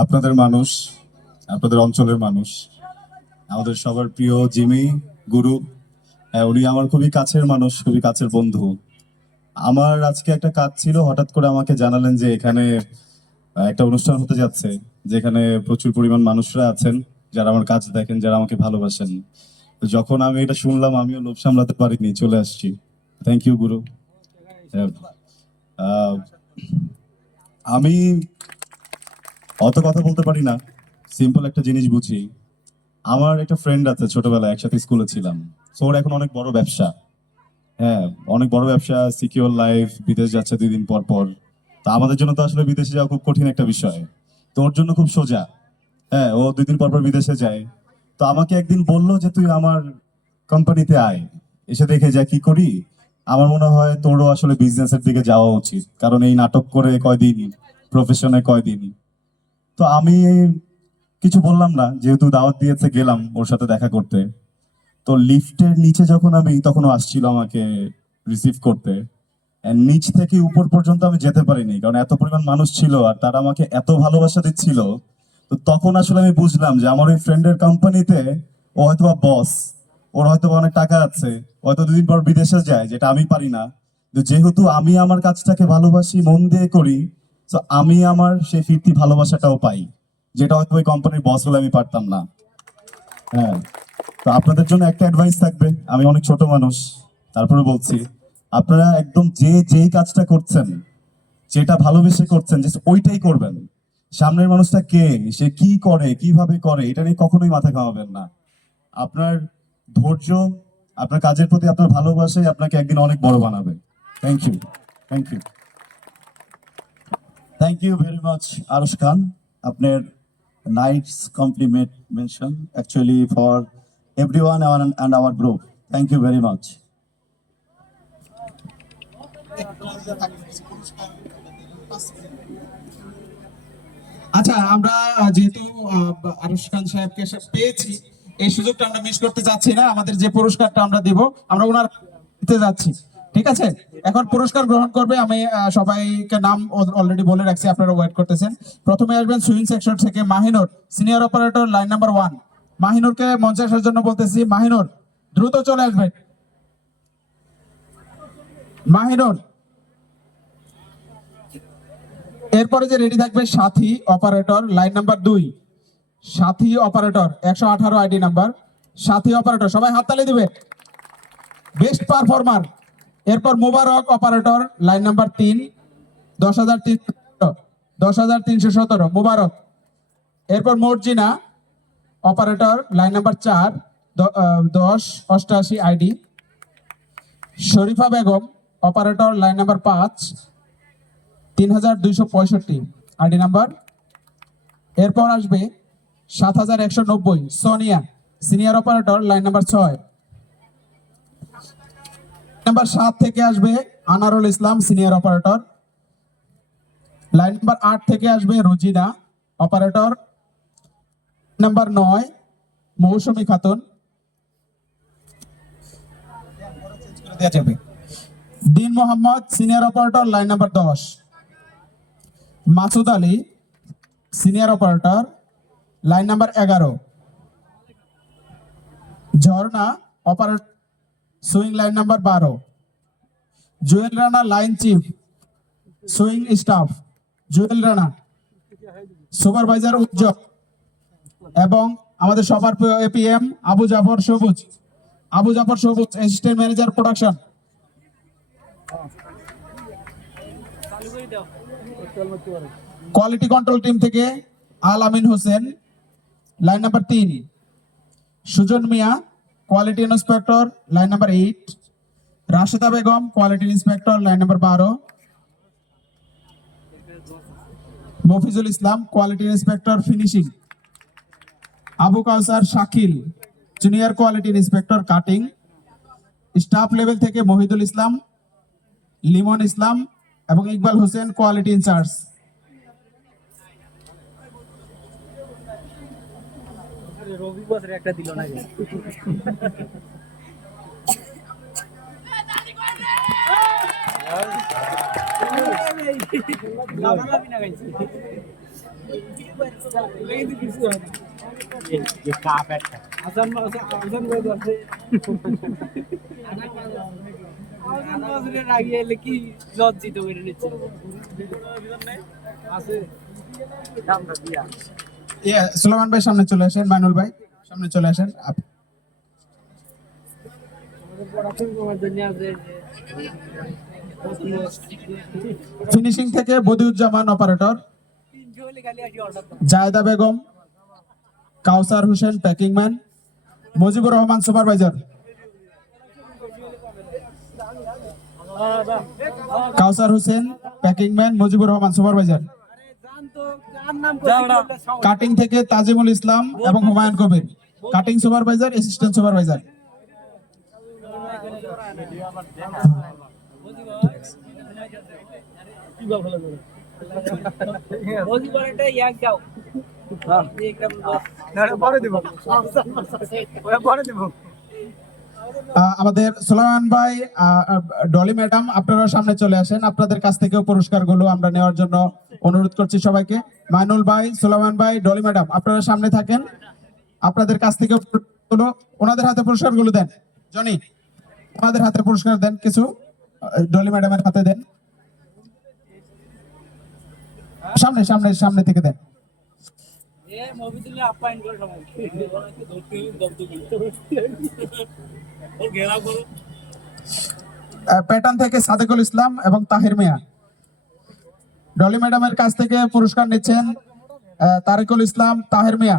আপনাদের মানুষ, আপনাদের অঞ্চলের মানুষ, আমাদের সবার প্রিয় জিমি গুরু। হ্যাঁ, উনি আমার খুবই কাছের মানুষ, খুবই কাছের বন্ধু। আমার আজকে একটা কাজ ছিল, হঠাৎ করে আমাকে জানালেন যে এখানে একটা অনুষ্ঠান হতে যাচ্ছে, যেখানে প্রচুর পরিমাণ মানুষরা আছেন যারা আমার কাজ দেখেন, যারা আমাকে ভালোবাসেন। তো যখন আমি এটা শুনলাম, আমিও লোভ সামলাতে পারিনি, চলে আসছি। থ্যাংক ইউ গুরু। হ্যাঁ, আহ, আমি অত কথা বলতে পারি না, সিম্পল একটা জিনিস বুঝি। আমার একটা ফ্রেন্ড আছে, ছোটবেলায় একসাথে স্কুলে ছিলাম। তো ওর এখন অনেক বড় ব্যবসা। হ্যাঁ, অনেক বড় ব্যবসা, সিকিউর লাইফ, বিদেশ যাচ্ছে 2 দিন পর পর। তো আমাদের জন্য তো আসলে বিদেশে যাওয়া খুব কঠিন একটা বিষয়। তো ওর জন্য খুব সোজা। হ্যাঁ, ও 2 দিন পর পর বিদেশে যায়। তো আমাকে একদিন বললো যে তুই আমার কোম্পানিতে আয়, এসে দেখে যা কি করি। আমার মনে হয় তোরও আসলে বিজনেসের দিকে যাওয়া উচিত, কারণ এই নাটক করে কয়দিন, প্রফেশনে কয়দিন। তো আমি কিছু বললাম না, যেহেতু দাওয়াত দিয়েছে, গেলাম ওর সাথে দেখা করতে। তো লিফটের নিচে যখন আমি, তখন ও আসছিল আমাকে রিসিভ করতে। And নিচ থেকে উপর পর্যন্ত আমি যেতে পারিনি, কারণ এত পরিমাণ মানুষ ছিল আর তারা আমাকে এত ভালোবাসা দিচ্ছিল। তো তখন আসলে আমি বুঝলাম যে আমার ওই ফ্রেন্ডের কোম্পানিতে ও হয়তোবা বস, ওর হয়তো অনেক টাকা আছে, ও হয়তো 2 দিন পর বিদেশে যায়, যেটা আমি পারি না। তো যেহেতু আমি আমার কাজটাকে ভালোবাসি, মন দিয়ে করি, তো আমি আমার সেই ফিরতি ভালোবাসাটাও পাই, যেটা হয়তো ওই কোম্পানির বস হলে আমি পারতাম না। হ্যাঁ, তো আপনাদের জন্য একটা অ্যাডভাইস থাকবে, আমি অনেক ছোট মানুষ, তারপরে বলছি, আপনারা একদম যেই কাজটা করছেন, যেটা ভালোবেসে করছেন, জাস্ট ওইটাই করবেন। সামনের মানুষটা কে, সে কি করে, কিভাবে করে, এটা নিয়ে কখনোই মাথা ঘামাবেন না। আপনার ধৈর্য, আপনার কাজের প্রতি আপনার ভালোবাসাই আপনাকে একদিন অনেক বড় বানাবে। Thank you. Thank you. Thank you very much Arash Khan, আপনার nice compliment mention actually for everyone and our group. Thank you very much. আচ্ছা, আমরা যেহেতু আরশ খান সাহেবকে পেয়েছি, এই সুযোগটা আমরা মিস করতে যাচ্ছি না। আমাদের যে পুরস্কারটা আমরা দিব, আমরা ওনার দিতে যাচ্ছি। ঠিক আছে, এখন পুরস্কার গ্রহণ করবে। আমি সবাইকে নাম অলরেডি বলে রাখছি, আপনারা ওয়েট করতেছেন। প্রথমে আসবেন সুইং সেকশন থেকে Mahinur, senior operator, line number 1। মাহিনুরকে মঞ্চে আসার জন্য বলতেছি। মাহিনুর, দ্রুত চলে আসবেন। মাহিনুর, এরপরে যে রেডি থাকবে সাথী অপারেটর, লাইন নাম্বার 2। সাথী অপারেটর 118 আইডি নাম্বার। সাথী অপারেটর, সবাই হাততালি দিবে। Best performer. এরপর মোবারক অপারেটর, লাইন নাম্বার 3, 10,317 মোবারক। এরপর Marjina operator, line number 4, 1088 ID. Sharifa Begum operator, line number 5, 3265 ID number. এরপর আসবে 7190 Sonia, senior operator, line number 6। Number 7 থেকে আসবে আনারুল ইসলাম, সিনিয়র অপারেটর। লাইন নাম্বার 8 থেকে আসবে রোজিনা অপারেটর। নাম্বার 9 মৌসুমী খাতুন। দিন Mohammad, senior operator, line number 10। Masud Ali, senior operator, line number 11। Jharna operator, swing, line number 12। Jewel Rana, line chief, swing staff. Jewel Rana, supervisor Ujjwal, এবং আমাদের সবার প্রিয় এপিএম আবু জাফর সবুজ। Abu Jafar Sabuj, assistant manager production. Quality control team থেকে Al Amin Hossain, line number 3। Sujon Mia, quality inspector, line number 8। Rasheda Begum, quality inspector, line number 12। Mofizul Islam, quality inspector, finishing. Abu Kawsar Shakil, junior quality inspector, cutting. Staff level থেকে মহিদুল ইসলাম, লিমন ইসলাম এবং Iqbal Hossain, quality in charge. কি লজ্জিত করে নিচ্ছে সুলেমান ভাই সামনে চলে আসেন, মাইনুল ভাই সামনে চলে আসেন। ফিনিশিং থেকে Badiuzzaman operator, Zayeda Begum, Kawsar Hossain packing man, Mujibur Rahman supervisor, Kawsar Hossain packing man, Mujibur Rahman supervisor. Cutting থেকে তাজিমুল ইসলাম এবং Humayun Kabir, cutting supervisor, assistant supervisor. আমাদের সুলেমান ভাই, ডলি ম্যাডাম, আপনারা সামনে চলে আসেন। আপনাদের কাছ থেকেও পুরস্কারগুলো আমরা নেওয়ার জন্য অনুরোধ করছি সবাইকে। মাইনুল ভাই, সুলেমান ভাই, ডলি ম্যাডাম, আপনারা সামনে থাকেন। আপনাদের কাছ থেকে ওনাদের হাতে পুরস্কারগুলো দেন। জনি, ওনাদের হাতে পুরস্কার দেন, কিছু ডলি ম্যাডামের হাতে দেন। সামনে সামনে সামনে থেকে দেন। প্যাটার্ন থেকে সাদেকুল ইসলাম এবং তাহির মিয়া। ডলি ম্যাডামের কাছ থেকে পুরস্কার নিচ্ছেন তারিকুল ইসলাম, তাহির মিয়া।